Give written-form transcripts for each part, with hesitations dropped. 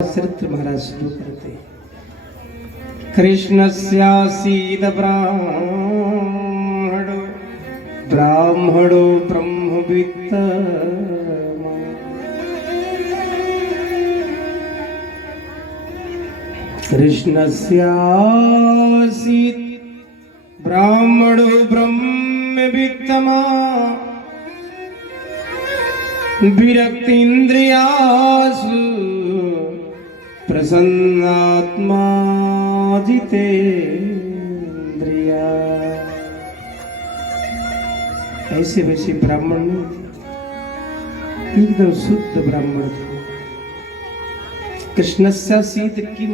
चरित्र महाराज शुरू करते हैं। कृष्णस्यासीद ब्राह्मणो ब्राह्मणो ब्रह्मवित्त कृष्णस्यासीद ब्राह्मणो ब्रह्मवित्तमा विरक्तीन्द्रियासु प्रसन्नात्मा जितेन्द्रिया। ऐसे वैसे ब्राह्मण नहीं थे, एकदम शुद्ध ब्राह्मण थे। कृष्णस्यासीत किम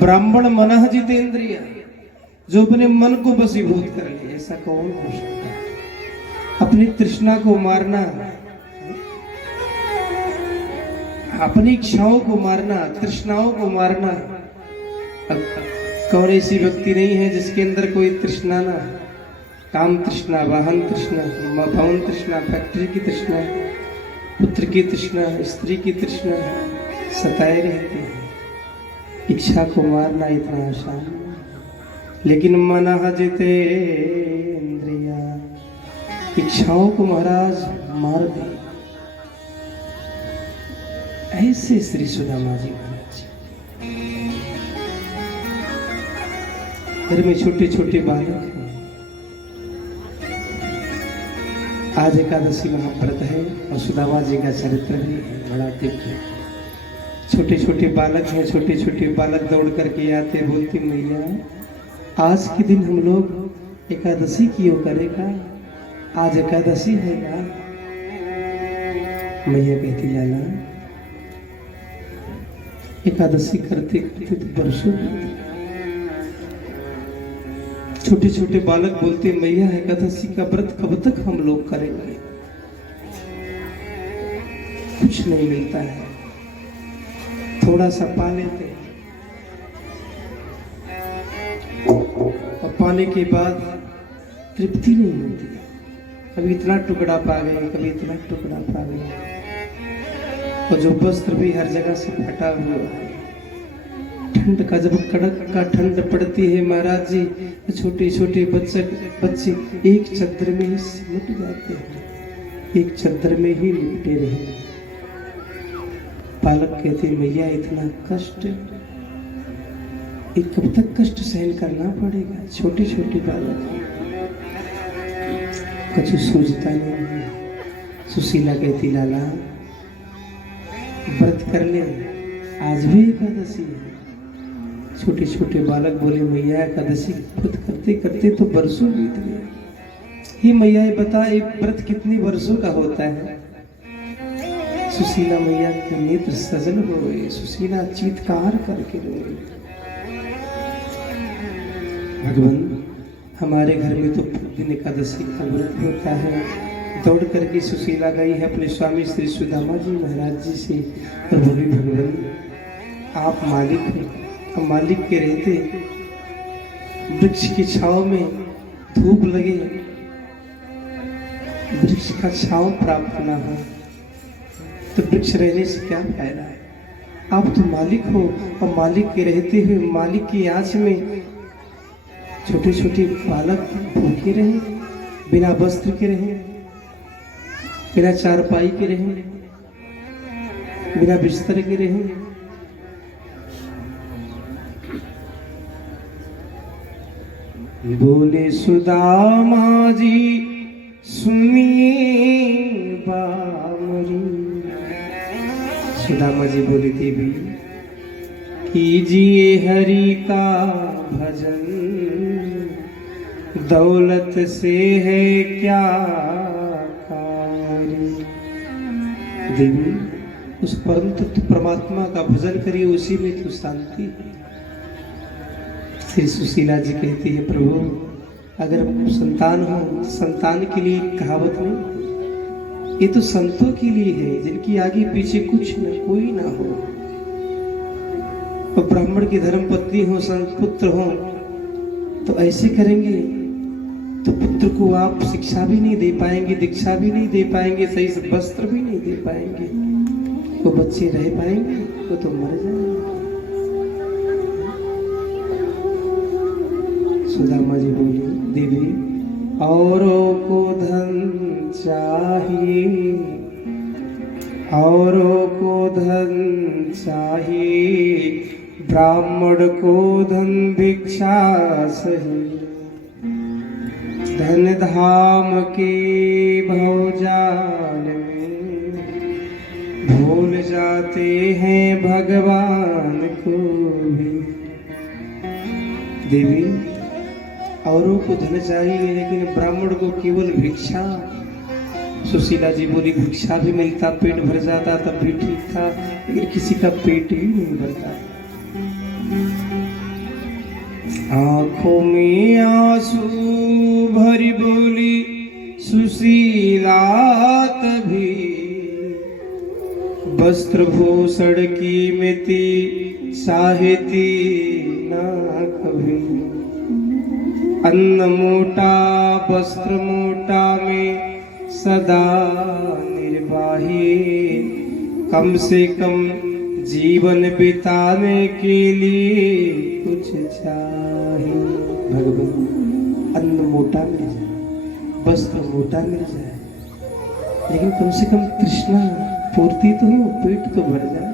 ब्राह्मण मनः जितेन्द्रिया, जो अपने मन को वशीभूत कर ले, ऐसा कौन हो सकता है? अपनी तृष्णा को मारना, अपनी इच्छाओं को मारना, तृष्णाओं को मारना। अब कौन ऐसी व्यक्ति नहीं है जिसके अंदर कोई तृष्णा ना, काम तृष्णा, वाहन तृष्णा, भवन तृष्णा, फैक्ट्री की तृष्णा, पुत्र की तृष्णा, स्त्री की तृष्णा सताए रहती है। इच्छा को मारना इतना आसान, लेकिन मनः जितेन्द्रिया, इच्छाओं को महाराज मार दे। ऐसे श्री सुदामा जी महाराज घर में छोटे छोटे बालक हैं। आज एकादशी महाव्रत है और सुदामा जी का चरित्र भी है बड़ा दिव्य। छोटे छोटे बालक हैं, छोटे छोटे बालक दौड़ करके आते, बोलते मैया आज के दिन हम लोग एकादशी क्यों करेगा, आज एकादशी है ना? मैया कहती लाला एकादशी करते करते तो वर्षों बीते। छोटे छोटे बालक बोलते मैया एकादशी का व्रत कब तक हम लोग करेंगे? कुछ नहीं मिलता है, थोड़ा सा पा लेते और पाने के बाद तृप्ति नहीं होती। कभी इतना टुकड़ा पा गए, कभी इतना टुकड़ा पा गए, और जो वस्त्र भी हर जगह से फटा हुआ है। ठंड का जब कड़क का ठंड पड़ती है महाराज जी, छोटे छोटे बच्चे एक चादर में ही सिमट जाते हैं, एक चादर में ही लिपटे रहे। बालक कहते मैया इतना कष्ट, कब तक कष्ट सहन करना पड़ेगा? छोटे छोटे बालक, कुछ सूझता नहीं है। सुशीला कहती लाला व्रत कर ले, आज भी एकादशी है। छोटे छोटे बालक बोले मैया एकादशी व्रत करते करते तो वर्षों बीत गए। ही मैया ये बता एक व्रत कितनी वर्षों का होता है? सुशीला मैया के नेत्र सजल हो गए, सुशीला चीत्कार करके रोए। भगवान हमारे घर में तो प्रतिदिन एकादशी का व्रत होता है। दौड़ करके सुशीला गई है अपने स्वामी श्री सुदामा जी महाराज जी से और बोली भगवान आप मालिक हैं, हम मालिक के रहते वृक्ष की छांव में धूप लगे, वृक्ष का छांव प्राप्त ना हो तो वृक्ष रहने से क्या फायदा है? आप तो मालिक हो और मालिक के रहते हुए मालिक की आंच में छोटे छोटे बालक भूखे रहे, बिना वस्त्र के रहे, बिना चारपाई के रहे, बिना बिस्तर के रहे। बोले सुदामा जी सुनिए बामरी। सुदामा जी बोले देवी कीजिए हरि का भजन, दौलत से है क्या कार्य। देवी उस परम तत्व परमात्मा का भजन करिए, उसी में तो शांति है। श्री सुशीला जी कहती है प्रभु अगर संतान हो, संतान के लिए कहावत नहीं, ये तो संतों के लिए है जिनकी आगे पीछे कुछ न कोई ना हो। और ब्राह्मण की धर्म पत्नी हो, संत पुत्र हो, तो ऐसे करेंगे तो पुत्र को आप शिक्षा भी नहीं दे पाएंगे, दीक्षा भी नहीं दे पाएंगे, सही से वस्त्र भी नहीं दे पाएंगे। वो बच्चे रह पाएंगे? वो तो मर जाएंगे। सुदामा जी बोली, देवी औरों को धन चाहिए, औरों को धन चाहिए, ब्राह्मण को धन भिक्षा सही। धन धाम के भवजाल में भूल जाते हैं भगवान को भी। देवी औरों को धन चाहिए लेकिन ब्राह्मण को केवल भिक्षा। सुशीला जी बोली, भिक्षा भी मिलता, पेट भर जाता तब भी ठीक था, लेकिन किसी का पेट ही नहीं भरता। आंखों में आंसू भरी बोली सुशीला तभी, वस्त्र भूषण की मिति साहिती ना कभी। अन्न मोटा वस्त्र मोटा में सदा निर्वाही, कम से कम जीवन बिताने के लिए कुछ चाहिए। भगवान अन्न मोटा मिल जाए, वस्त्र मोटा मिल जाए, लेकिन कम से कम तृष्णा पूर्ति तो हो, पेट तो भर जाए,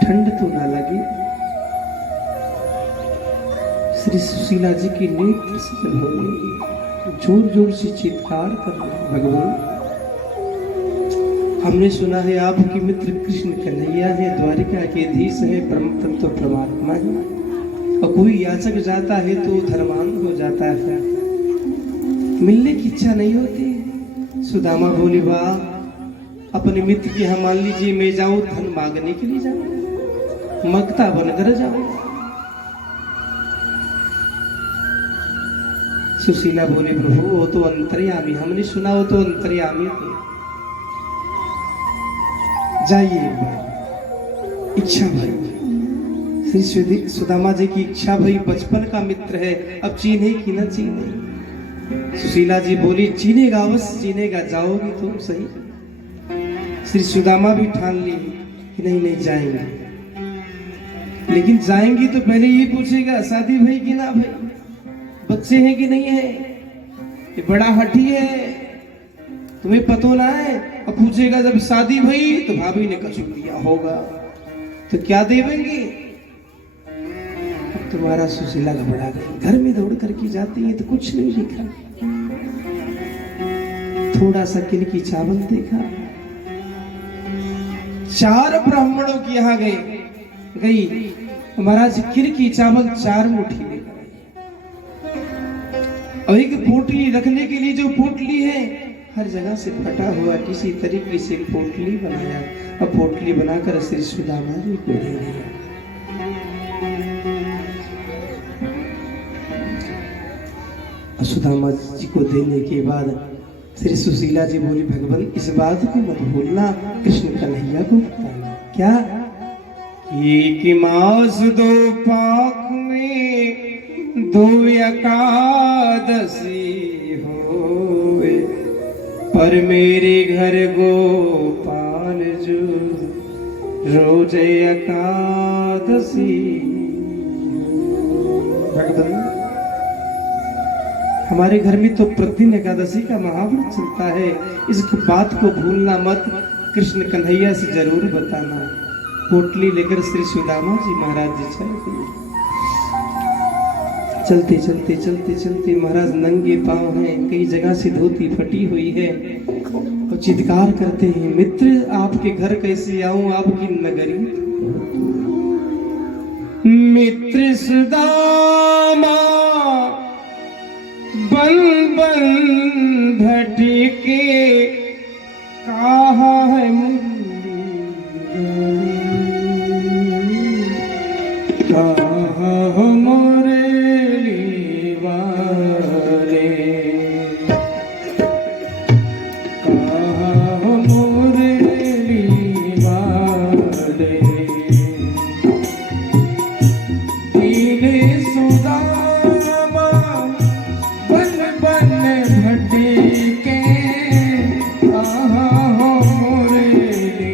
ठंड तो ना लगे। श्री सुशीला जी की नेत्र से जल हो गई, जोर जोर से चित्कार कर रहे, भगवान हमने सुना है आपके मित्र कृष्ण कन्हैया है, द्वारिका के धीश है, परम तत्व परमात्मा है, और कोई याचक जाता है तो धर्मांग हो जाता है, मिलने की इच्छा नहीं होती। सुदामा बोली, वाह, अपने मित्र के यहाँ मान लीजिए मैं जाऊं धन मांगने के लिए जाऊं, मगता बनकर जाऊं। सुशीला बोले, प्रभु वो तो अंतर्यामी, हमने सुना वो तो अंतर्यामी थे, जाइए एक बार, इच्छा भई। श्री सुदामा जी की इच्छा भई, बचपन का मित्र है, अब चीने की न चीने। सुशीला जी बोली, चीनेगा अवश्य चीनेगा, जाओगी तुम सही। श्री सुदामा भी ठान ली कि नहीं नहीं जाएंगे, लेकिन जाएंगी तो पहले ये पूछेगा शादी भई कि ना भई, बच्चे हैं कि नहीं है, ये बड़ा हठी है, तुम्हें पतो ना है। अब पूछेगा जब शादी भई तो भाभी ने कछु दिया होगा, तो क्या देवेंगे? अब तुम्हारा सुशीला घबरा गई, घर में दौड़ करके जाती है तो कुछ नहीं लिखा, थोड़ा सा किनकी चावल देखा, 4 ब्राह्मणों के यहाँ गई, महाराज किनकी चावल 4 मुट्ठी लेकर, और एक पोटली रखने के लिए जो पोटली है हर जगह से फटा हुआ, किसी तरीके से पोटली बनाया, और पोटली बनाकर श्री सुदामा जी को दे दिया। सुदामा जी को देने के बाद श्री सुशीला जी बोली, भगवान इस बात को मत भूलना, कृष्ण कन्हैया को बताना। क्या? एक मास 2 पाख में 2 एकादशी होए, पर मेरे घर गोपाल जो रोज एकादशी। भगवान हमारे घर में तो प्रतिदिन एकादशी का महाव्रत चलता है, इस बात को भूलना मत, कृष्ण कन्हैया से जरूर बताना। पोटली लेकर श्री सुदामा जी महाराज जी चल दिए। चलते चलते चलते चलते महाराज नंगे पांव हैं, कई जगह से धोती फटी हुई है, और चित्कार करते हैं, मित्र आपके घर कैसे आऊं, आपकी नगरी। मित्र सुदामा बन बन भटके, कहा है मुरली, कहा मुरली वाले, कहा मुरली वाले। दीने सुदामा बन बन भटके, कहा मुरली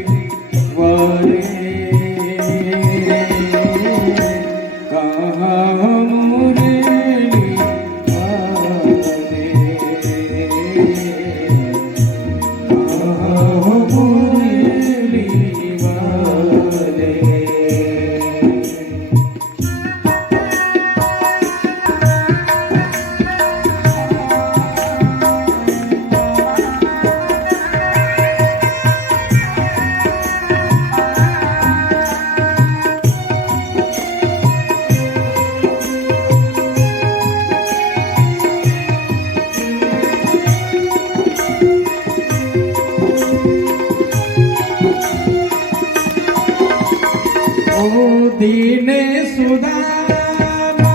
दीन सुदामा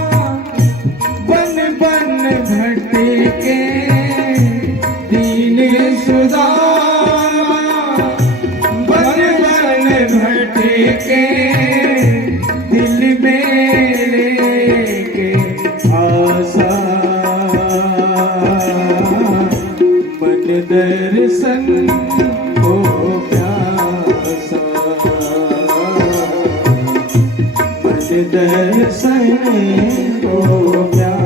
बन बन भटके, दीन सुदामा बन बन भटके, दिल में लेके आशा मन दर्शन को प्यासा, मन दर्शन को प्यासा।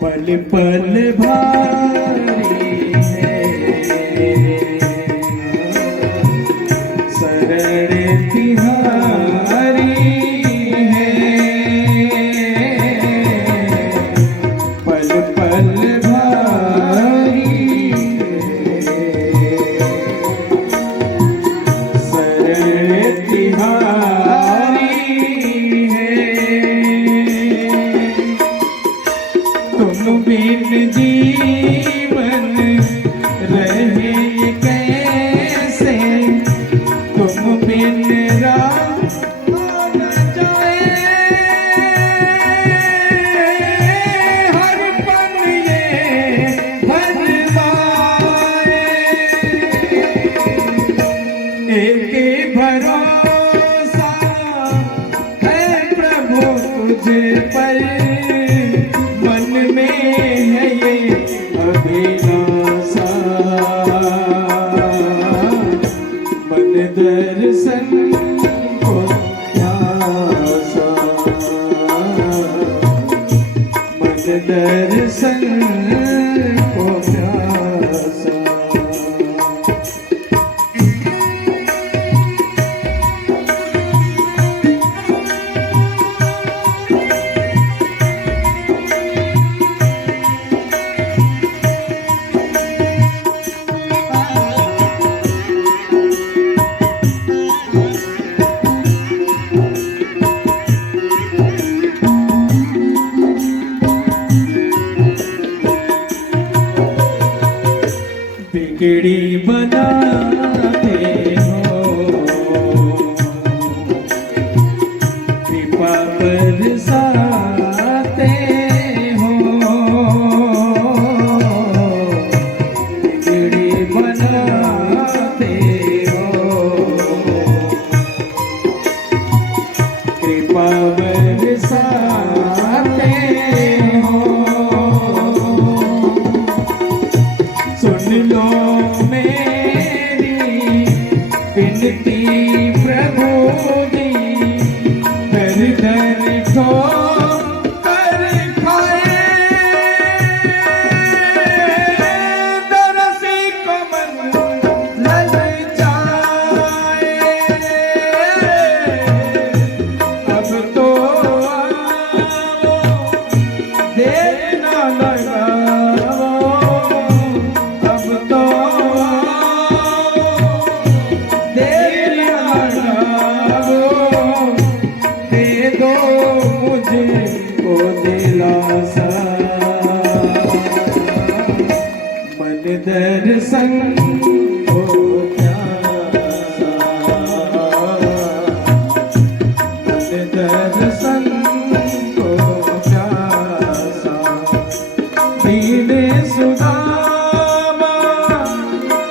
पल पल भारी है शरण तिहारी है, पल पल भारी है शरण तिहारी है। तुम बिन जीवन रहे कैसे, तुम बिन राम न जाए, हर पल ये भरमाए, एक भरोसा है प्रभु तुझ पर, मन में है ये अभिलाषा, मन दर्शन को प्यासा, मन दर्शन को प्यासा। बिगड़ी बनाते हो कृपा बरसाते हो, बिगड़ी बनाते हो कृपा बरसाते हो। सुन लो मेरी विनती प्रभु जी, दर दर को कर खाए, दरसी को मन ललचाए, अब तो आओ देर न लगाओ, अब तो देर न लगाओ, दे दो मुझको दिलासा, मन दर्शन को प्यासा, मन दर्शन को प्यासा। दीन सुदामा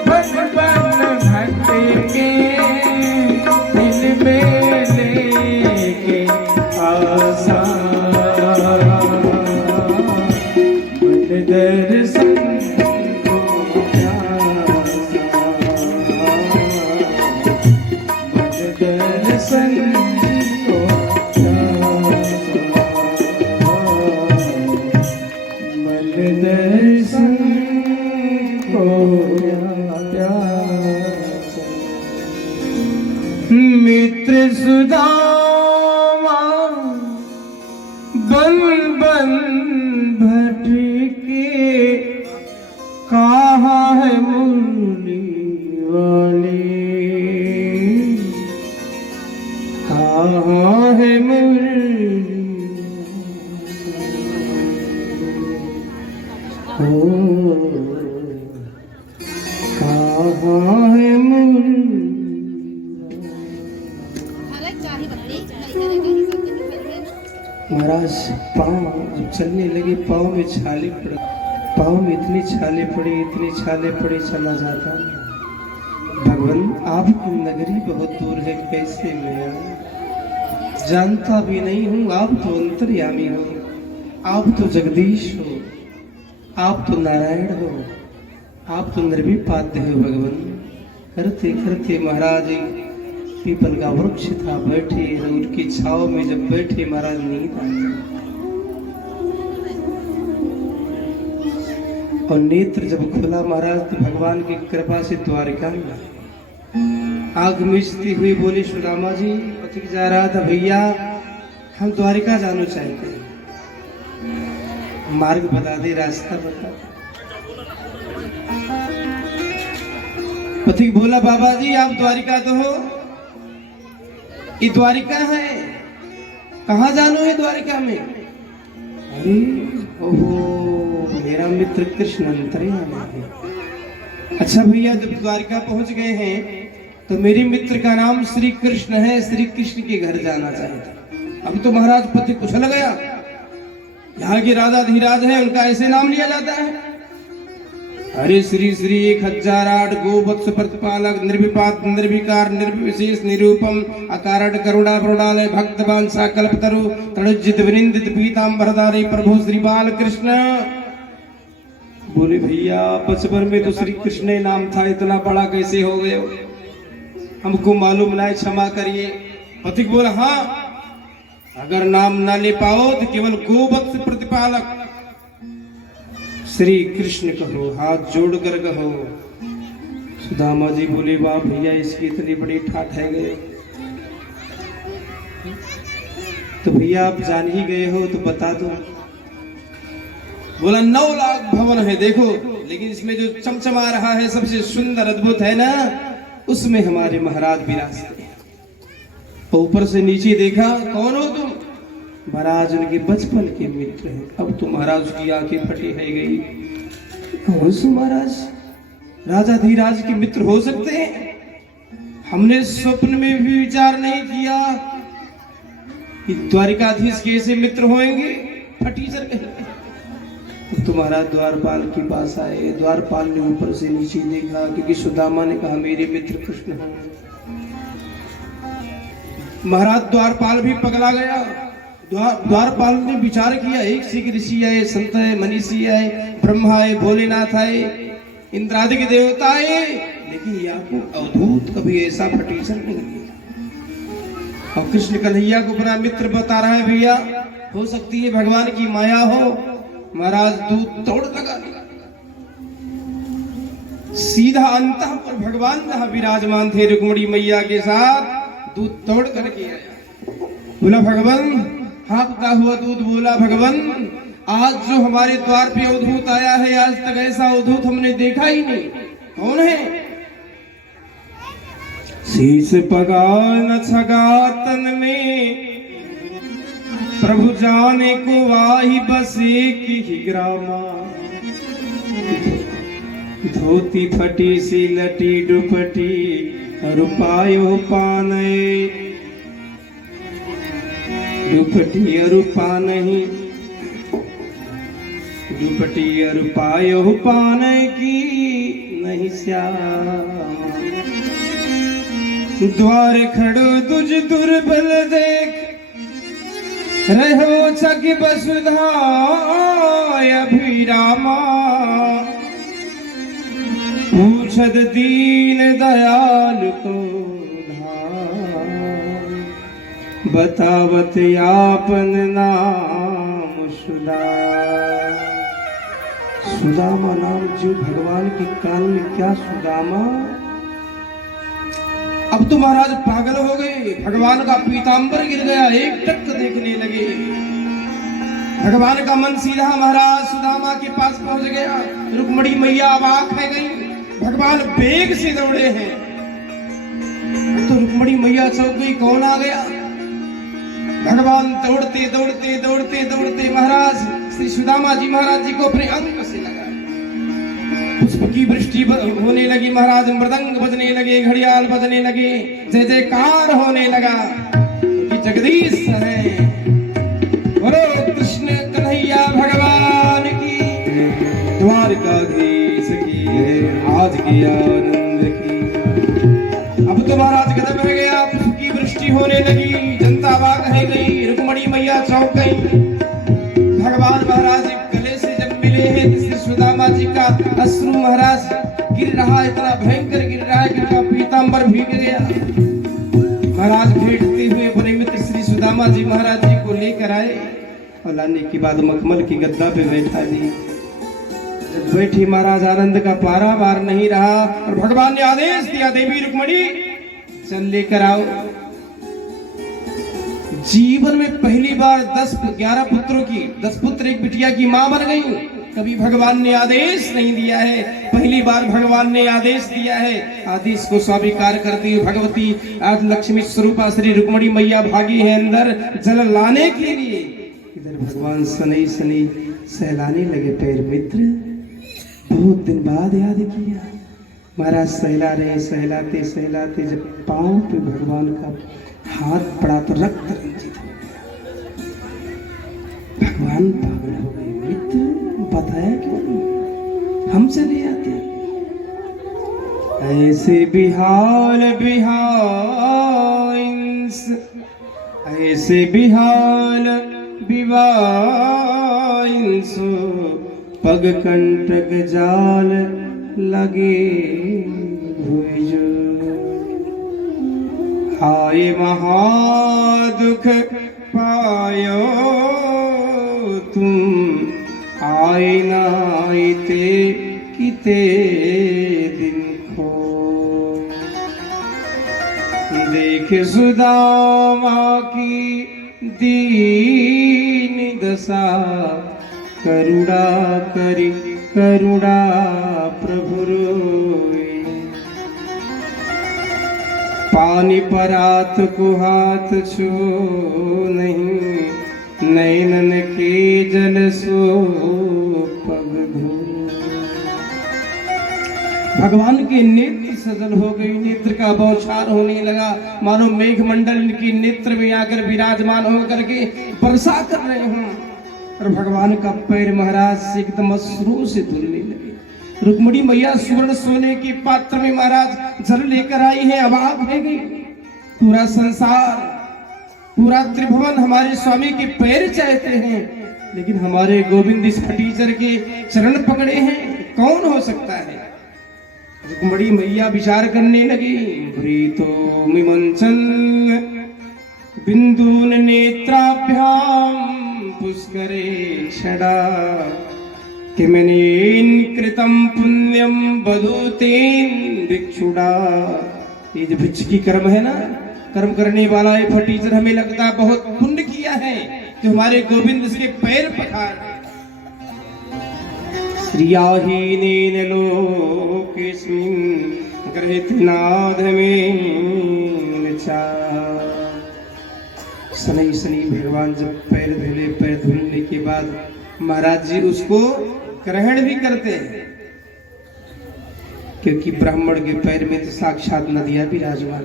बन बन भटके, दिल में लेके आशा, मन दर्शन को प्यासा, मन दर्शन को प्यासा, मन दर्शन को प्यासा। मित्र सुदामा बन बन भटके, कहाँ है मुरली वाली, है मूल। महाराज पाँव जब चलने लगे पाँव में छाले पड़े, पाँव में इतनी छाले पड़ी, इतनी छाले पड़ी, चला जाता भगवान आपकी नगरी बहुत दूर है, कैसे मैं आऊं? जानता भी नहीं हूँ, आप तो अंतर्यामी हो, आप तो जगदीश हो, आप तो नारायण हो, आप तो निर्विपाद्य हो भगवान। करते करते महाराज पीपल का वृक्ष था, बैठे उनकी छाव में जब बैठे महाराज नींद आ गई और नेत्र जब खुला महाराज तो भगवान की कृपा से द्वारिका में आग मिचती हुई बोली सुदामा जी पथिक जा रहा था भैया हम द्वारिका जाना चाहते हैं, मार्ग बता दे, रास्ता बता। पथिक बोला बाबा जी आप द्वारिका तो हो, ये द्वारिका है, कहाँ जानो है द्वारिका में? अरे ओहो मेरा मित्र कृष्ण अंतर्यामी है। अच्छा भैया जब द्वारिका पहुंच गए हैं तो मेरे मित्र का नाम श्री कृष्ण है, श्री कृष्ण के घर जाना चाहता। अब तो महाराज पथिक उछल गया, यहाँ के राजा धीराज है उनका ऐसे नाम लिया जाता है? अरे श्री श्री 1008 गोवत्स प्रतिपालक निर्विपात निर्विकार निर्विशेष निरूपम अकारण करुणा प्रणालय भक्तवान सा कल्पतरु तड़ुज्जित विनिंदित पीतांबरधारी प्रभु श्री बाल कृष्ण। बोले भैया बचपन में तो श्री कृष्ण नाम था, इतना बड़ा कैसे हो गए? हमको मालूम ना है, क्षमा करिए। पथिक बोला हाँ अगर नाम ना ले पाओ तो केवल गोवत्स प्रतिपालक श्री कृष्ण कहो, हाथ जोड़कर कहो। सुदामा जी बोले वाह भैया इसकी इतनी बड़ी ठाठ है गए, तो भैया आप जान ही गए हो तो बता दो। बोला 9 लाख भवन है देखो, लेकिन इसमें जो चमचमा रहा है सबसे सुंदर अद्भुत है ना, उसमें हमारे महाराज विराजते हैं। तो ऊपर से नीचे देखा, कौन हो तुम? महाराज उनके बचपन के मित्र हैं। अब तो महाराज की आंखें फटी है गई, कौन से महाराज? राजा धीराज के मित्र हो सकते हैं? हमने स्वप्न में भी विचार नहीं किया कि द्वारिकाधीश के ऐसे मित्र होंगे। फटी सर गए। तो महाराज द्वारपाल के पास आए, द्वारपाल ने ऊपर से नीचे देखा क्योंकि सुदामा ने कहा मेरे मित्र कृष्ण हैं। महाराज द्वारपाल भी पगला गया। द्वारपाल ने विचार किया, एक से एक ऋषि आए, संत है, मनीषी आए, ब्रह्मा आए, भोलेनाथ आए, इंद्रादि के देवता आए, लेकिन याकूब अवधूत कभी ऐसा फटीचर नहीं किया। और कृष्ण कन्हैया को अपना मित्र बता रहा है भैया हो सकती है भगवान की माया हो। महाराज दूध तोड़ लगा, सीधा अंतः पर भगवान जहां विराजमान थे रुक्मिणी मैया के साथ दूध तोड़ करके आया। बोला भगवान आपका हुआ दूध। बोला भगवान आज जो हमारे द्वार पे अवधूत आया है, आज तक ऐसा अवधूत हमने देखा ही नहीं। कौन है? शीश पगा न छगा तन में प्रभु जाने को वाही बसे की ग्रामा, धोती फटी सी लटी दुपटी रुपायो पाने, दुपटी अरुपा नहीं, दुपटी अरुपायो पाने की नहीं श्याम। द्वार खड़ो तुझ दुर्बल देख रहो छग वसुधा अभिरामा, पूछद दीन दयाल को बतावत यापन नाम सुदामा नाम जो भगवान के कान में क्या सुदामा। अब तो महाराज पागल हो गए, भगवान का पीतांबर गिर गया, एक टक देखने लगे। भगवान का मन सीधा महाराज सुदामा के पास पहुंच गया। रुक्मिणी मैया अवाक है गई, भगवान बेग से दौड़े हैं। तो रुक्मिणी मैया चौंक गई, कौन आ गया? भगवान दौड़ते दौड़ते दौड़ते दौड़ते महाराज श्री सुदामा जी महाराज जी को अपने अंग से लगाए। कुछ पुष्प की वृष्टि होने लगी महाराज, मृदंग बजने लगे, घड़ियाल बजने लगे, जय जयकार होने लगा कि जगदीश है। बोलो कृष्ण कन्हैया भगवान की, द्वारकाधीश की, आज की आनंद की। अब तो महाराज गजब रह गया, पुष्प की वृष्टि होने लगी, जनता भाग रह गई, रुक्मणी मैया चौंक गई। भगवान महाराज गले से जब मिले हैं श्री सुदामा जी का अश्रु महाराज गिर रहा, इतना भयंकर गिर रहा है कि उनका पीतांबर भीग गया। महाराज भेंटते हुए बड़े मित्र श्री सुदामा जी महाराज जी को लेकर आए और लाने के बाद मखमल की गद्दा पे बैठा दी। जब बैठी महाराज आनंद का पारावार नहीं रहा और भगवान ने आदेश दिया, देवी रुक्मणी चल लेकर आओ। जीवन में पहली बार 11 पुत्रों की 10 पुत्र एक बिटिया की मां बन गई। कभी भगवान ने आदेश नहीं दिया है, पहली बार भगवान ने आदेश दिया है। आदेश को स्वीकार करती हुई भगवती आज लक्ष्मी स्वरूपा श्री रुक्मणी मैया भागी है अंदर जल लाने के लिए। इधर भगवान सनई सनई सहलाने लगे पैर मित्र। बहुत दिन बाद याद किया महाराज, सहला रहे, सहलाते सहलाते जब पांव पे भगवान का हाथ पड़ा तो रक्त रंजित हो गया। भगवान पागल हो गए, मित्र बताया क्यों नहीं, हम चले आते। ऐसे बिहाल बिहाइंस, ऐसे बिहाल बिवाइंस, पग कंटक जाल लगे हुए जो। आए महादुख पायो तुम, आए ना आईते किते दिन खो। देख सुदामा की दीन दशा, करुणा करी करुणा प्रभु रोए। पानी परात को हाथ छू नहीं, नैनन के जल सो पग धो। भगवान के नेत्र सजल हो गई, नेत्र का बौछार होने लगा, मानो मेघमंडल इनकी नेत्र में आकर विराजमान होकर के वर्षा कर रहे हों। और भगवान का पैर महाराज से एकदम अश्रु से धुलने लगे। रुक्मणी मैया सुवर्ण सोने के पात्र में महाराज जल लेकर आई है, अभाग है गई। पूरा संसार, पूरा त्रिभुवन हमारे स्वामी के पैर चाहते हैं, लेकिन हमारे गोविंद इस फटीचर के चरण पकड़े हैं, कौन हो सकता है। रुक्मणी मैया विचार करने लगी, प्रीतो मिमंचन बिंदून नेत्राभ्याम पुष्करे क्षणा, किमनेन कृतम पुण्यम बधूतेन भिक्षुड़ा। ये जो भिक्ष की कर्म है ना, कर्म करने वाला ये फटीचर हमें लगता बहुत पुण्य किया है जो हमारे गोविंद इसके पैर पखार। श्रियाहीनेन लोकेस्मिन् गृहीतनादमेन चा। सनई सनई भगवान जब पैर धुले, पैर धुलने के बाद महाराज जी उसको ग्रहण भी करते हैं, क्योंकि ब्राह्मण के पैर में तो साक्षात नदियां विराजमान,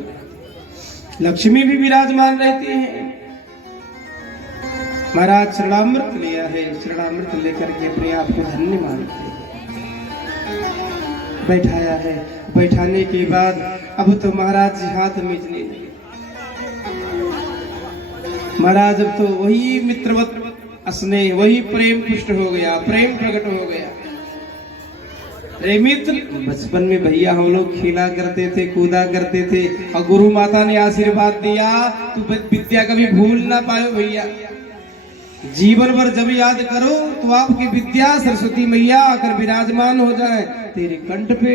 लक्ष्मी भी विराजमान रहती हैं। महाराज चरणामृत लिया है, चरणामृत लेकर के अपने आप को धन्य मानते हैं। बैठाया है, बैठाने के बाद अब तो महाराज जी हाथ मीचने लगे। महाराज अब तो वही मित्रवत स्नेह, वही प्रेम पुष्ट हो गया, प्रेम प्रकट हो गया। अरे मित्र, बचपन में भैया हम लोग खेला करते थे, कूदा करते थे, और गुरु माता ने आशीर्वाद दिया तू विद्या कभी भूल ना पाए भैया। जीवन भर जब याद करो तो आपकी विद्या सरस्वती मैया आकर विराजमान हो जाए तेरे कंठ पे।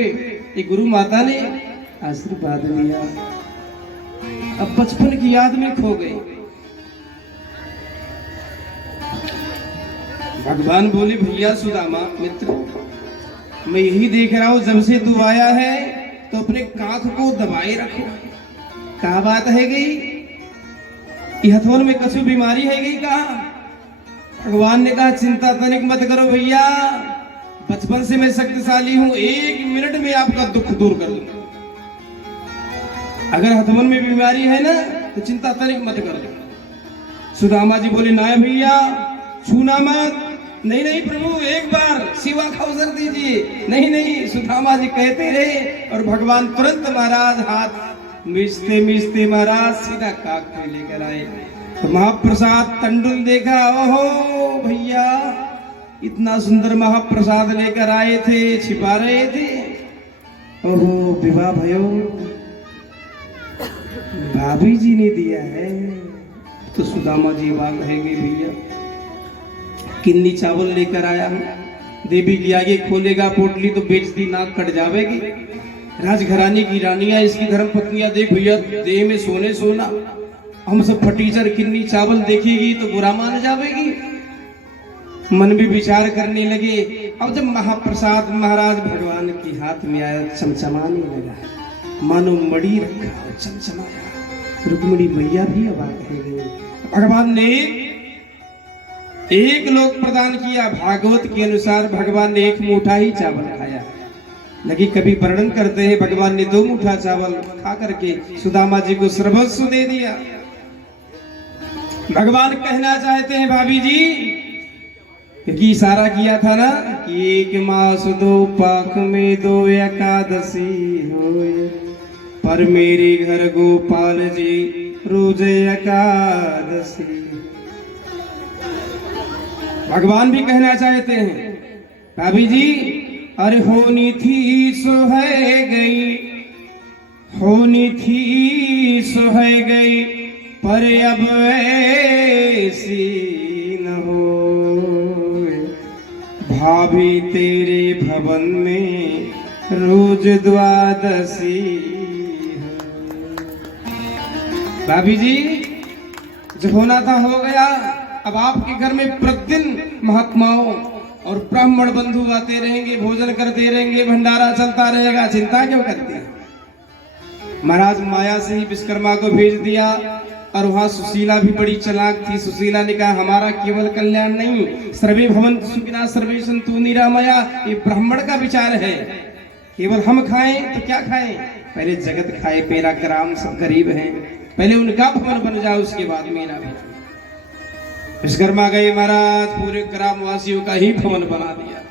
ये गुरु माता ने आशीर्वाद दिया, अब बचपन की याद में खो गए। भगवान बोले, भैया सुदामा मित्र, मैं यही देख रहा हूं जब से तू आया है तो अपने काख को दबाए रखो। क्या बात है गई, हथोन में कछु बीमारी है गई कहा। भगवान ने कहा चिंता तनिक मत करो भैया, बचपन से मैं शक्तिशाली हूं, 1 मिनट में आपका दुख दूर कर दूंगा। अगर हथमन में बीमारी है ना तो चिंता तनिक मत कर दो। सुदामा जी बोले ना भैया छूना मत। नहीं नहीं प्रभु, एक बार सेवा का अवसर दीजिए। नहीं नहीं, सुदामा जी कहते रहे और भगवान तुरंत महाराज हाथ मिचते मिचते महाराज सीधा काक पे लेकर आए। तो महाप्रसाद तंडुल देखा, ओहो भैया इतना सुंदर महाप्रसाद लेकर आए थे, छिपा रहे थे। ओहो विवाह भयो, भाभी जी ने दिया है। तो सुदामा जी बात रहेगी भैया किन्नी चावल लेकर आया हूं, देवी के आगे खोलेगा पोटली तो बेचती नाक कट जावेगी। राजघराने की रानियां, इसकी धर्म पत्नियां, देख भैया देह में सोने सोना, हम सब फटीचर, किन्नी चावल देखेगी तो बुरा मान जावेगी। मन भी विचार करने लगे। अब जब महाप्रसाद महाराज भगवान के हाथ में आया, चमचमाने लगा, मानो मड़ी रखा और चमचमाया। रुक्मिणी मैया भी अबाक रह गई। भगवान ने एक लोक प्रदान किया। भागवत के अनुसार भगवान ने 1 मुठा ही चावल खाया, लेकिन कभी वर्णन करते हैं भगवान ने 2 मुठा चावल खा करके सुदामा जी को सर्वस्व दे दिया। भगवान कहना चाहते हैं भाभी जी, क्योंकि इशारा किया था ना कि 1 मास 2 पाक में 2 एकादशी होए, पर मेरे घर गोपाल जी रोज एकादशी। भगवान भी कहना चाहते हैं भाभी जी, अरे होनी थी सो है गई, होनी थी सो है गई, पर अब ऐसी न हो। भाभी तेरे भवन में रोज द्वादशी। भाभी जी जो होना था हो गया। अब आपके घर में प्रतिदिन महात्माओं और ब्राह्मण बंधु आते रहेंगे, भोजन करते रहेंगे, भंडारा चलता रहेगा, चिंता क्यों करते हैं। महाराज माया से ही विश्वकर्मा को भेज दिया और वहां सुशीला भी बड़ी चालाक थी। सुशीला ने कहा हमारा केवल कल्याण नहीं, सर्वे भवन्तु सुखिनः सर्वे सन्तु निरामया, ये ब्राह्मण का विचार है। केवल हम खाएं तो क्या खाएं, पहले जगत खाए, मेरा ग्राम सब गरीब हैं, पहले उनका भवन बन जाए उसके बाद मेरा भी। विश्वकर्मा गए महाराज, पूरे ग्राम वासियों का ही भवन बना दिया,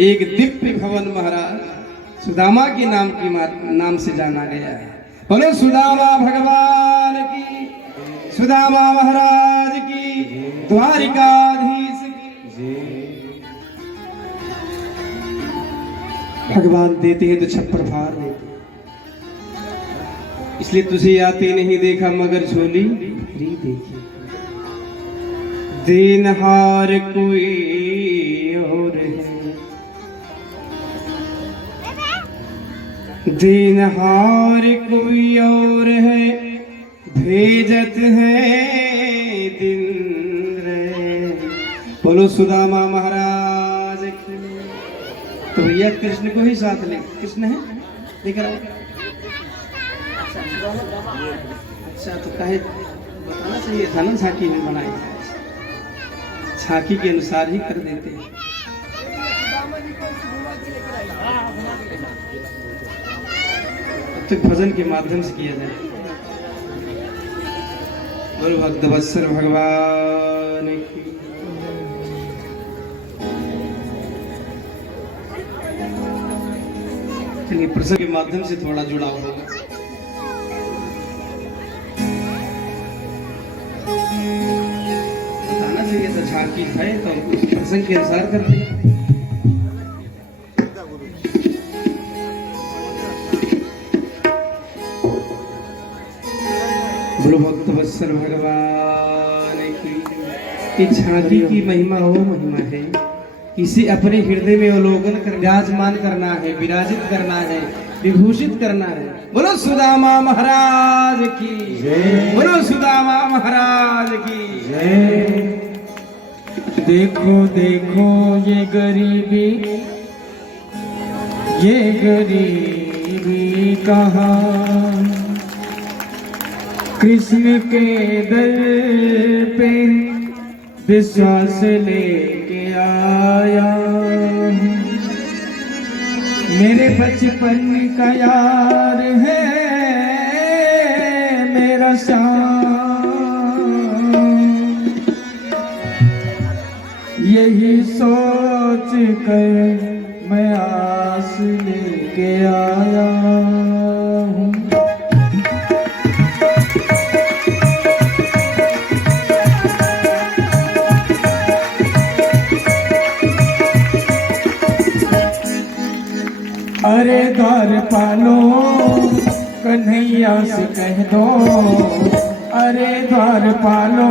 एक दिव्य भवन महाराज सुदामा के नाम से जाना गया है। बोलो सुदामा भगवान की, सुदामा महाराज की, द्वारिकाधीश की। भगवान देते हैं तो छप्पर फाड़ देते, इसलिए तुझे आते नहीं देखा मगर झोली भरी देखी। देनहार कोई और है, देनहार कोई और है, भेजत है दिन रे। बोलो सुदामा महाराज की। तो भैया कृष्ण को ही साथ ले, कृष्ण है लेकर आओ। अच्छा तो कहे बताना चाहिए था ना, झांकी में बनाई, झांकी के अनुसार ही कर देते हैं। तो भजन के माध्यम से किया जाए। बोलो भक्त वत्सल भगवान की। चलिए प्रसंग के माध्यम से थोड़ा जुड़ाव होगा। बताना चाहिए तो झांकी है तो उस प्रसंग के अनुसार करते हैं। बोलो भक्त वत्सल भगवान की। झांकी की महिमा वो महिमा है, इसे अपने हृदय में अवलोकन कर विराजमान करना है, विराजित करना है, विभूषित करना है। बोलो सुदामा महाराज की जय, बोलो सुदामा महाराज की जय। देखो देखो ये गरीबी, ये गरीबी कहाँ, कृष्ण के दर पे विश्वास लेके आया। मेरे बचपन का यार है मेरा श्याम, यही सोच कर मैं आस लेके आया हूँ। अरे द्वार पालो कन्हैया से कह दो, अरे द्वार पालो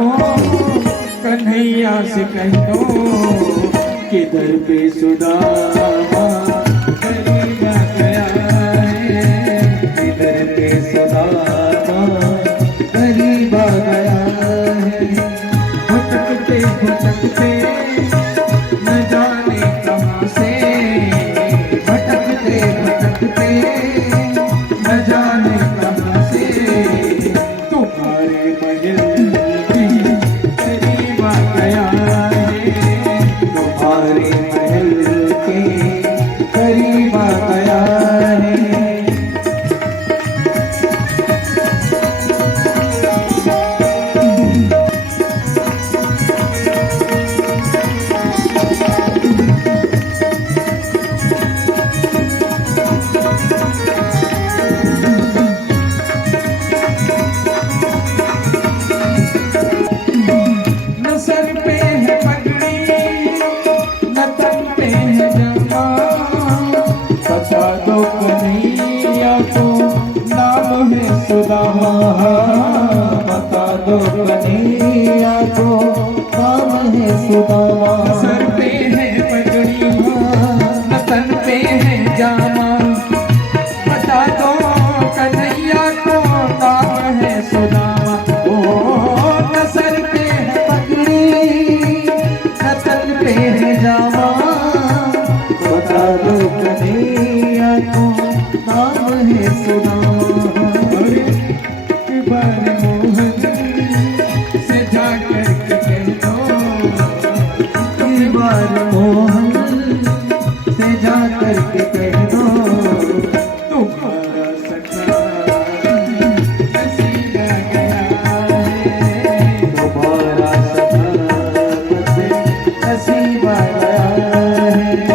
कन्हैया से कह दो, किधर पे सुदामा कन्हैया गया है, किधर पे सुदामा कन्हैया गया है। भटकते भटकते न जाने कहाँ से, भटकते भटकते न जाने कहाँ से, तुम्हारे महल की करीब आ गया है, तुम्हारे महल के करीब आ गया है। बता दो कन्हैया को नाम है सुदामा, बता दो कन्हैया को नाम है सुदामा। सर पे है पगड़ी न तन पे है जामा, बता दो कन्हैया को नाम है सुदामा। ओ न सर पे है पगड़ी न तन पे है जामा, बता दो कन्हैया को नाम है सुदामा। एक बार मोहन से जाकर के कह दो, एक बार मोहन से जाकर के कह दो, तुम्हारा सखा नसीब आ गया है, तुम्हारा सखा नसीब आ गया है।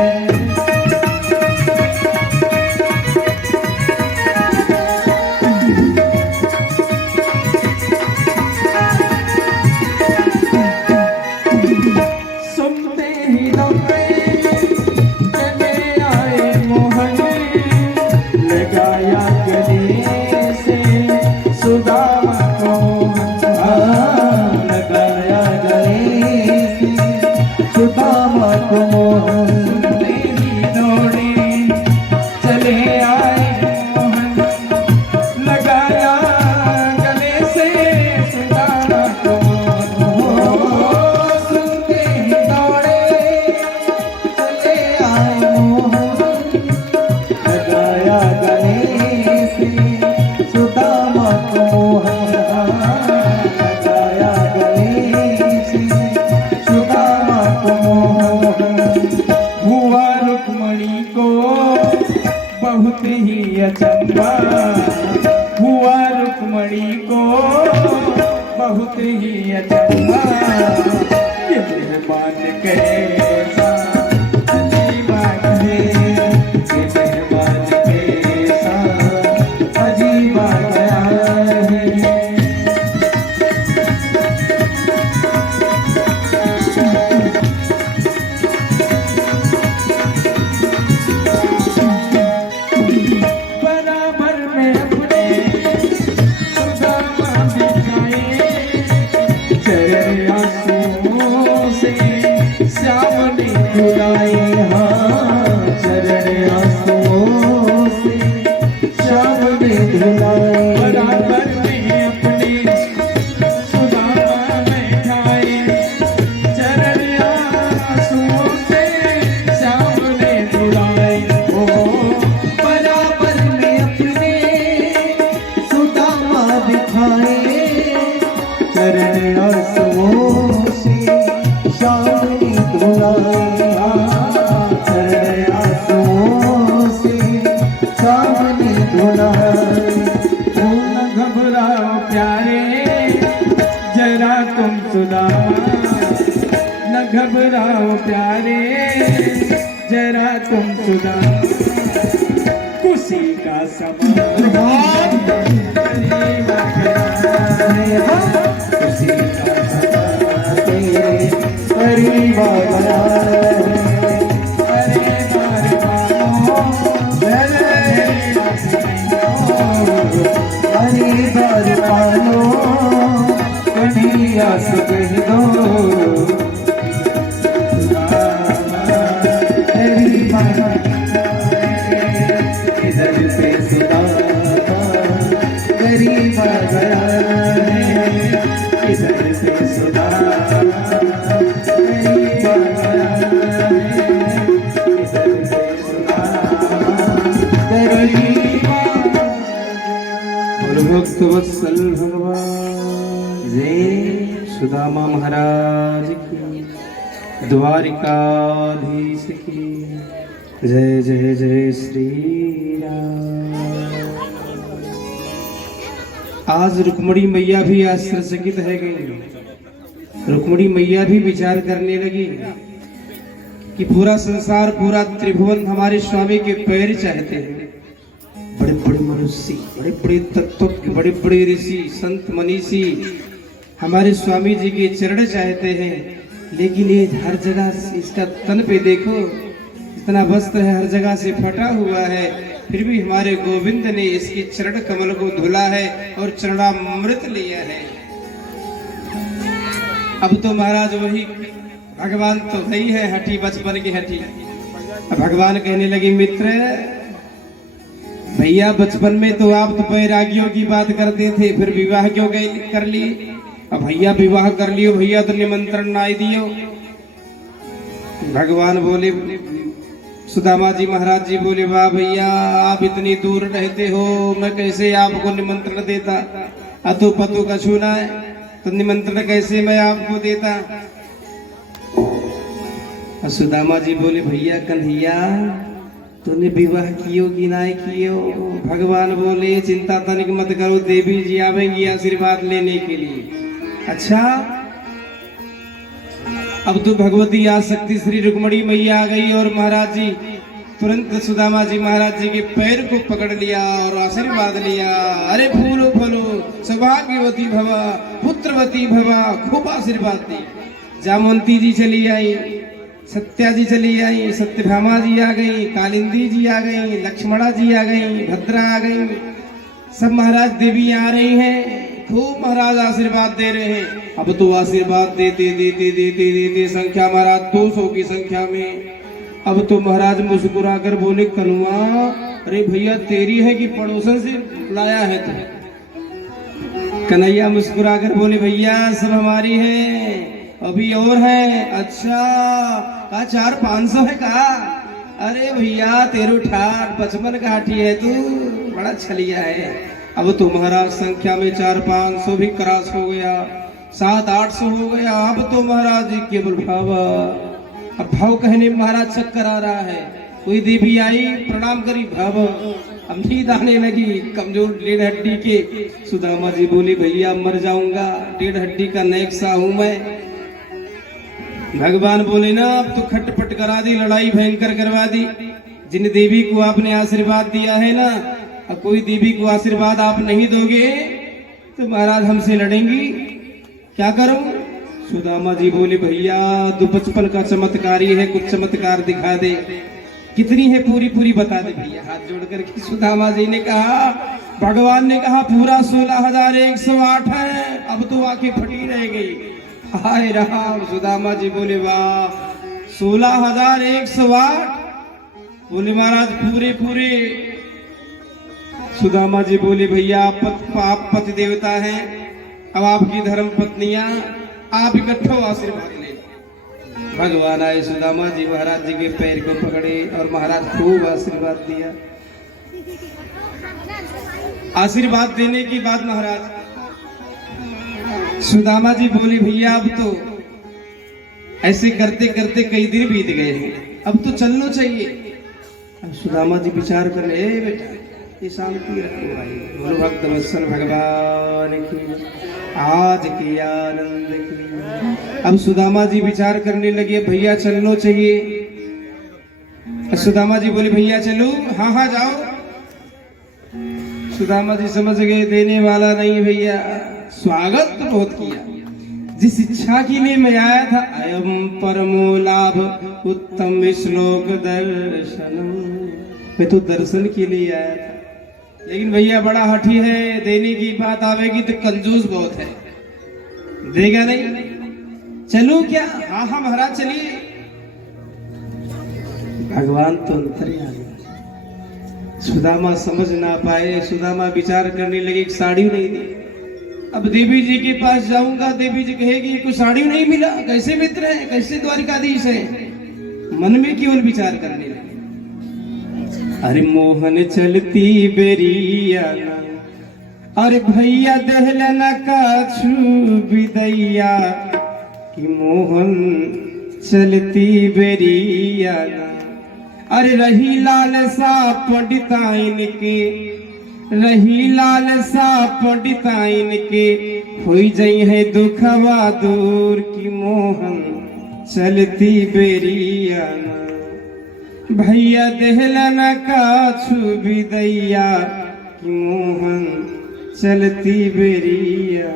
लगाया गले से सुदामा को, लगाया गले से सुदामा को मोहन, ही दौड़े चले आए मोहन, लगाया गले से सुदामा को मोहन, सुनते ही दौड़े चले आए मोहन, लगाया गले से सुदामा को मोहन, लगाया गले से सुदामा को मोहन। हुआ रुक्मणी को बहुत ही अचंभा, हुआ रुक्मणी को बहुत ही अचंभा, ये मेहमान कैसा अजीब है, ये मेहमान कैसा अजीब आ गया है। बराबर में अपने सुदामा बिठाए, चरण आंसुओं से श्याम ने धुलाए, हाँ चरण आंसुओं से श्याम ने धुलाए। बराबर में अपने सुदामा बैठाए, चरण आंसुओं से श्याम ने धुलाए। ओ बराबर में अपने सुदामा बिठाए, चरण आंसुओं से श्याम ने धुलाए, चरण आंसुओं से प्यारे जरा तुम सुदामा खुशी का समान खुशी का समान तेरे करीब आया अरे अरे बार पालो कन्हैया से कह दो इधर से सुदामा गरीब आ गया इधर से सुदामा गरीब आ गया इधर से सुदामा गरीब और भक्त वत्सल भगवान जय सुदामा महाराज की द्वारिकाधीश की जय जय जय श्री राम। आज रुक्मणी मैया भी आश्चर्यचकित है गई। रुक्मणी मैया भी विचार करने लगी कि पूरा संसार पूरा त्रिभुवन हमारे स्वामी के पैर चाहते हैं। बड़े बड़े मनुष्य बड़े बड़े तत्वज्ञ बड़े बड़े ऋषि संत मनीषी हमारे स्वामी जी के चरण चाहते हैं, लेकिन ये हर जगह इसका तन पे देखो इतना वस्त्र है हर जगह से फटा हुआ है, फिर भी हमारे गोविंद ने इसके चरण कमल को धुला है और चरणामृत लिया है। अब तो महाराज वही भगवान तो वही है हठी बचपन की हठी। अब भगवान कहने लगे मित्र भैया बचपन में तो आप तो बैरागियों की बात करते थे, फिर विवाह क्यों कर ली? अब भैया विवाह कर लियो भैया तो निमंत्रण ना दियो। भगवान बोले सुदामा जी महाराज जी बोले वाह भैया आप इतनी दूर रहते हो मैं कैसे आपको निमंत्रण देता, अतो पतो का छूना है तो निमंत्रण कैसे मैं आपको देता। सुदामा जी बोले भैया कन्हैया तूने विवाह कियो कि ना कियो? भगवान बोले चिंता तनिक मत करो देवी जी आवेंगी आशीर्वाद लेने के लिए। अच्छा अब तो भगवती आसक्ति श्री रुक्मणी मैया आ गई और महाराज जी तुरंत सुदामा जी महाराज जी के पैर को पकड़ लिया और आशीर्वाद लिया। अरे फूलो फलो सौभाग्यवती भवा पुत्रवती भवा खूब आशीर्वाद दी। जामवंती जी चली आई, सत्या जी चली आई, सत्यभामा जी आ गई, कालिंदी जी आ गई, लक्ष्मणा जी आ गई, भद्रा आ गई, सब महाराज देवी आ रही हैं, खूब महाराज आशीर्वाद दे रहे हैं। अब तो आशीर्वाद देते देते देते देते संख्या महाराज 200 की संख्या में। अब तो महाराज मुस्कुरा कर बोले कनुआ अरे भैया तेरी है कि पड़ोसन से लाया है तू? कन्हैया मुस्कुरा कर बोले भैया सब हमारी है, अभी और है। अच्छा का 400-500 है का? अरे भैया तेरू ठाट 55 का हाथी है तू, बड़ा छलिया है। अब तो महाराज संख्या में 400-500 भी क्रॉस हो गया, 700-800 हो गया। अब तो महाराज जी केवल भाव, अब भाव कहने में महाराज चक्कर आ रहा है। कोई देवी आई प्रणाम करी भाव अब नींद आने लगी, कमजोर 1.5 हड्डी के। सुदामा जी बोली भैया मर जाऊंगा, 1.5 हड्डी का नेक्सा हूं मैं। भगवान बोले ना अब तो खटपट करा दी, लड़ाई भयंकर करवा दी। जिन देवी को आपने आशीर्वाद दिया है ना, अब कोई देवी को आशीर्वाद आप नहीं दोगे तो महाराज हमसे लड़ेंगी, क्या करूं? सुदामा जी बोले भैया तू 55 का चमत्कारी है, कुछ चमत्कार दिखा दे। कितनी है पूरी पूरी बता दे भैया। हाथ जोड़ करके सुदामा जी ने कहा, भगवान ने कहा पूरा 16,108 है। अब तो आंखें फटी रह गई, हाय राम। सुदामा जी बोले वाह 16,108? बोले महाराज पूरे पूरे। सुदामा जी बोले भैया आप पति देवता हैं, अब आपकी धर्म पत्नियां आप इकट्ठो आशीर्वाद ले। भगवान आए, सुदामा जी महाराज जी के पैर को पकड़े और महाराज खूब आशीर्वाद दिया। आशीर्वाद देने के बाद महाराज सुदामा जी बोले भैया अब तो ऐसे करते करते कई दिन बीत गए हैं, अब तो चलना चाहिए। अब सुदामा जी विचार कर रहे बेटा ये शांति रखो भाई। बोलो भक्त वत्सल भगवान की। आज के आनंद की। अब सुदामा जी विचार करने लगे, भैया चलना चाहिए। सुदामा जी बोले, भैया चलो? हाँ हाँ जाओ। सुदामा जी समझ गए देने वाला नहीं भैया, स्वागत तो बहुत किया, जिस इच्छा के लिए मैं आया था, अयम परमो लाभ उत्तम श्लोक दर्शनम, मैं तो दर्शन के लिए आया था। लेकिन भैया बड़ा हठी है, देने की बात आवेगी तो कंजूस बहुत है, देगा नहीं। चलूं क्या? हाँ हाँ महाराज चलिए। भगवान तो अंतर्यामी। सुदामा समझ ना पाए, सुदामा विचार करने लगे, एक साड़ी नहीं दी। अब देवी जी के पास जाऊंगा, देवी जी कहेगी कोई साड़ी नहीं मिला, कैसे मित्र है, कैसे द्वारिकाधीश है। मन में केवल विचार करने लगे, अरे मोहन चलती बेरिया, अरे भैया दहलना का छू विदैया, कि मोहन चलती बेरिया, अरे रही लाल सा पंडिताइन के, रही लाल सा पंडिताइन के, हुई जई है दुखवा दूर, की मोहन चलती बेरिया, भैया दहलना का छू विदैया, कि मोहन चलती बेरिया।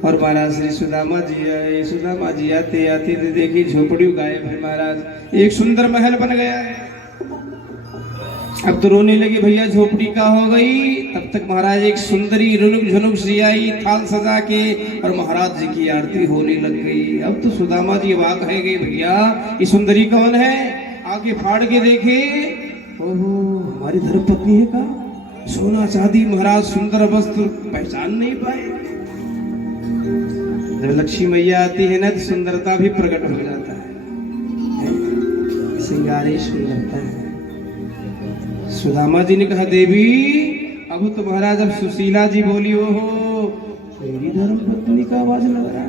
और महाराज श्री सुदामा जी आए। सुदामा जी आते आते देखी झोपड़ी गायब है महाराज, एक सुंदर महल बन गया है। अब तो रोने लगे, भैया झोपड़ी का हो गई। तब तक महाराज एक सुंदरी रुनुक झुनुक सी आई, थाल सजा के, और महाराज जी की आरती होने लग गई। अब तो सुदामा जी अवाक रह गए, भैया ये सुंदरी कौन है? आगे फाड़ के देखे, ओहो हमारी धर्मपत्नी है का, सोना चांदी महाराज सुंदर वस्त्र, पहचान नहीं पाए। जब लक्ष्मी मैया आती है ना तो सुंदरता भी प्रकट हो जाता है, सिंगारी सुंदरता है। सुदामा जी ने कहा, देवी अब तो महाराज अब सुशीला जी बोली, हो मेरी धर्मपत्नी का आवाज लग रहा है।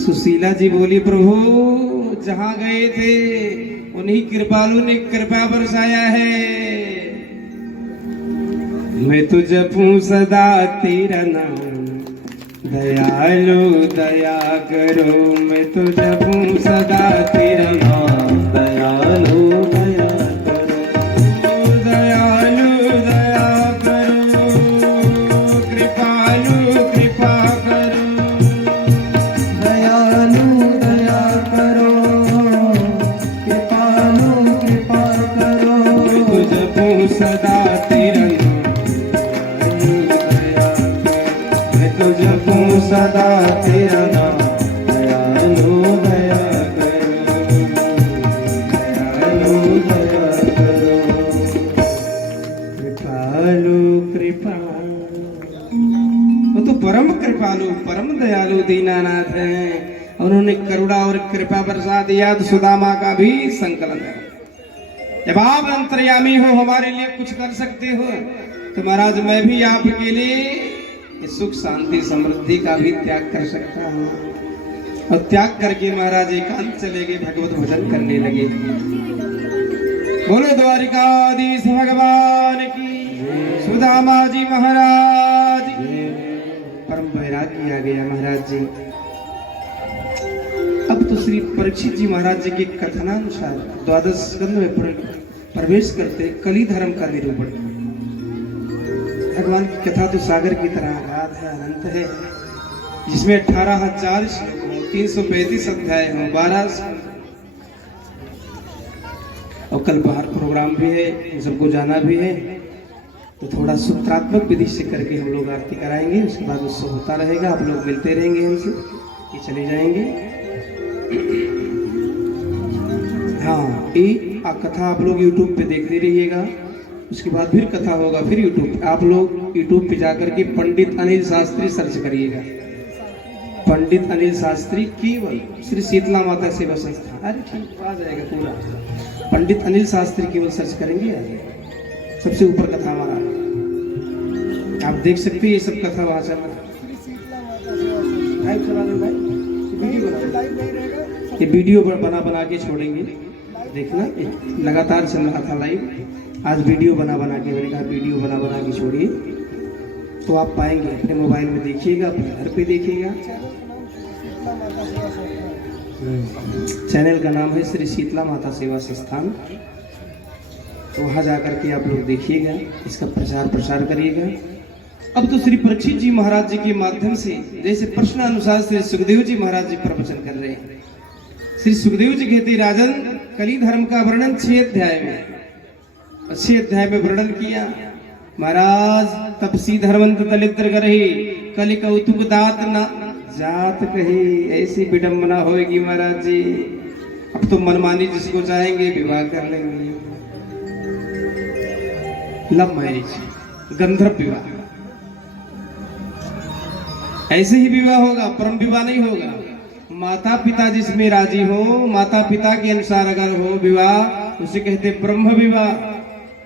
सुशीला जी बोली, प्रभु जहां गए थे उन्हीं कृपालु ने कृपा बरसाया है। मैं तो जपूं सदा तेरा नाम, दयालु दया करो। मैं तो जपूं सदा तेरा नाम, दयालु दया करो। दयालु दया करो, कृपालु कृपा करो। दयालु दया करो, कृपालु कृपा करो। मैं तो जपूं सदा तेरा नाम, जपूं सदा तेरा नाम, दयालु दया करो, दयालु दया करो, कृपालु कृपा। वो तो परम कृपालु परम दयालु दीनानाथ हैं। उन्होंने करुणा और कृपा बरसा दिया तो सुदामा का भी संकलन है। जब आप अंतर्यामी हो, हमारे लिए कुछ कर सकते हो, तो महाराज मैं भी आपके लिए सुख शांति समृद्धि का भी त्याग कर सकता हूँ। और त्याग करके महाराज एकांत चले गए, भगवत भजन करने लगे। बोलो द्वारिकाधीश भगवान की, सुदामा जी महाराज। परम वैराग्य आ गया महाराज जी। अब तो श्री परीक्षित जी महाराज जी के कथनानुसार द्वादश स्कंद में प्रवेश करते कली धर्म का निरूपण। भगवान की कथा तो सागर की तरह अगाध है, अनंत है, जिसमें 18,000 श्लोक हो, 335 अध्याय हो, 12 और कल बाहर प्रोग्राम भी है, सबको जाना भी है, तो थोड़ा सूत्रात्मक विधि से करके हम लोग आरती कराएंगे। उसके बाद उत्सव होता रहेगा, आप लोग मिलते रहेंगे हमसे, ये चले जाएंगे। हाँ, ये कथा आप लोग YouTube पे देखते रहिएगा। उसके बाद फिर कथा होगा, फिर YouTube आप लोग YouTube पे जाकर के पंडित अनिल शास्त्री सर्च करिएगा। पंडित अनिल शास्त्री केवल श्री शीतला माता सेवा संस्था, अरे ठीक आ जाएगा पूरा। पंडित अनिल शास्त्री केवल सर्च करेंगे, आ जाएगा सबसे ऊपर कथा हमारा, आप देख सकते हैं। ये सब कथा वहां चल रहा है, ये वीडियो बना के छोड़ेंगे, देखना लगातार चल रहा था लाइव। आज वीडियो बना के, मैंने कहा वीडियो बना के छोड़िए, तो आप पाएंगे, अपने मोबाइल में देखिएगा, अपने घर पे देखिएगा। चैनल का नाम है श्री शीतला माता सेवा संस्थान। तो वहाँ जाकर के आप लोग देखिएगा, इसका प्रचार प्रसार करिएगा। अब तो श्री परीक्षित जी महाराज जी के माध्यम से जैसे प्रश्नानुसार श्री सुखदेव जी महाराज जी प्रवचन कर रहे हैं। श्री सुखदेव जी कहते राजन, कली धर्म का वर्णन 6 अध्याय में 6 अध्याय में वर्णन किया। महाराज तपसी धर्मंत दलिद्र करही, कलि कौतुक दात न जात कही। ऐसी विडंबना होगी महाराज जी। अब तो मनमानी जिसको चाहेंगे विवाह कर लेंगे। लव मैरिज, गंधर्व विवाह, ऐसे ही विवाह होगा, परम विवाह नहीं होगा। माता पिता जिसमें राजी हो, माता पिता के अनुसार अगर हो विवाह, उसे कहते ब्रह्म विवाह।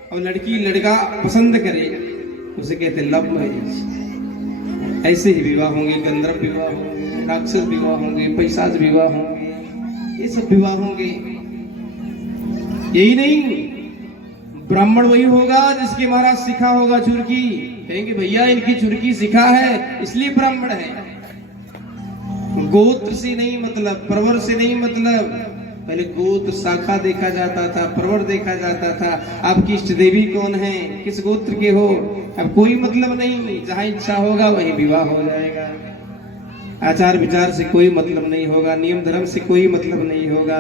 और लड़की लड़का पसंद करे उसे कहते लव मैरिज। ऐसे ही विवाह होंगे, गंधर्व विवाह होंगे, राक्षस विवाह होंगे, पैशाच विवाह होंगे, ये सब विवाह होंगे। यही नहीं, ब्राह्मण वही होगा जिसके महाराज सिखा होगा चुरकी। कहेंगे भैया इनकी चुरकी सिखा है इसलिए ब्राह्मण है। गोत्र से नहीं मतलब, प्रवर से नहीं मतलब। पहले गोत्र शाखा देखा जाता था, प्रवर देखा जाता था। आपकी इष्ट देवी कौन है, किस गोत्र के हो, अब कोई मतलब नहीं। जहां इच्छा होगा वही विवाह हो जाएगा। आचार विचार से कोई मतलब नहीं होगा, नियम धर्म से कोई मतलब नहीं होगा।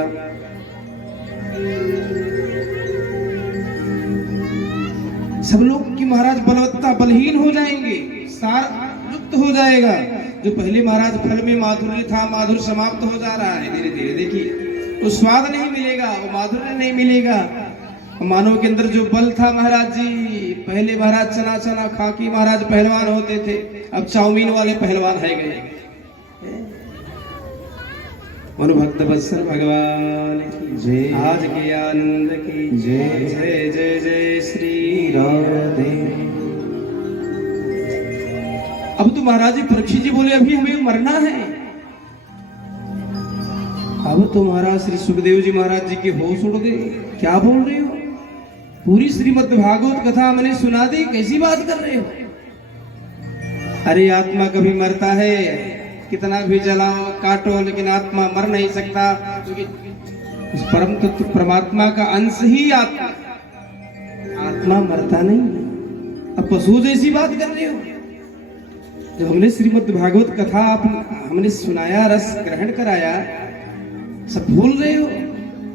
सब लोग की महाराज बलवत्ता बलहीन हो जाएंगे, सार लुप्त हो जाएगा। जो पहले महाराज फल में माधुर्य था, माधुर्य समाप्त हो जा रहा है धीरे धीरे। देखिए वो स्वाद नहीं मिलेगा, वो माधुर्य नहीं मिलेगा। मानव के अंदर जो बल था महाराज जी, पहले महाराज चना चना खा के महाराज पहलवान होते थे, अब चाउमीन वाले पहलवान है गए। भक्त वत्सल भगवान की जय, आज के आनंद की जय, जय जय जय श्री राधे। अब तो महाराज जी परीक्षित जी बोले अभी हमें मरना है। अब तो महाराज श्री सुखदेव जी महाराज जी के होश उड़ गए। क्या बोल रहे हो, पूरी श्रीमद् भागवत कथा मैंने सुना दी, कैसी बात कर रहे हो। अरे आत्मा कभी मरता है, कितना भी जलाओ काटो लेकिन आत्मा मर नहीं सकता, क्योंकि उस परम तत्व परमात्मा का अंश ही आत्मा। आत्मा मरता नहीं। अब पशु जैसी बात कर रहे हो। जब हमने श्रीमद् भागवत कथा हमने सुनाया, रस ग्रहण कराया, सब भूल रहे हो।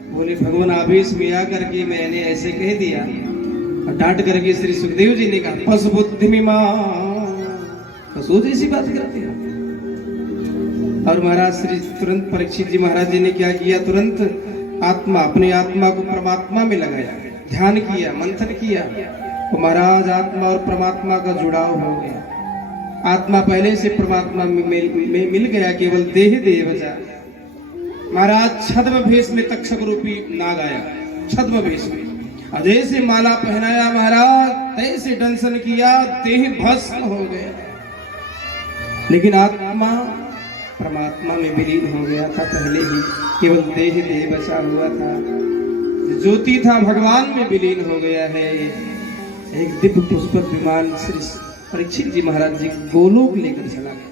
बोले भगवान आवेश में आकर के मैंने ऐसे कह दिया। और डांट करके श्री सुखदेव जी ने कहा पशु बुद्धि में पशु जैसी बात करते हो। और महाराज श्री तुरंत परीक्षित जी महाराज जी ने क्या किया, तुरंत आत्मा अपने आत्मा को परमात्मा में लगाया, ध्यान किया, मंथन किया। तो महाराज आत्मा और परमात्मा का जुड़ाव हो गया। आत्मा पहले से परमात्मा में मिल गया, केवल देह देह बचा। महाराज छद्म भेष में तक्षक रूपी नाग आया, छद्म भेष में जैसे माला पहनाया महाराज, तैसे दंशन किया, देह भस्म हो गया। लेकिन आत्मा परमात्मा में विलीन हो गया था पहले ही, केवल देह देह बचा हुआ था। ज्योति था भगवान में विलीन हो गया है। एक दिव्य पुष्पक विमान श्री परीक्षित जी महाराज जी गोलोक लेकर चला गया।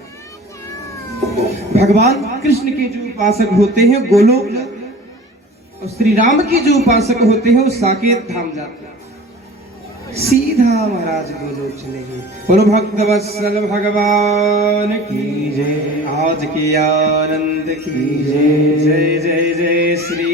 भगवान कृष्ण के जो उपासक होते हैं गोलोक, और श्री राम के जो उपासक होते हैं वो साकेत धाम जाते हैं। सीधा महाराज गोलोक चलेंगे। बोलो भक्त वत्सल भगवान की जय, आज के आनंद की जय, जय जय जय श्री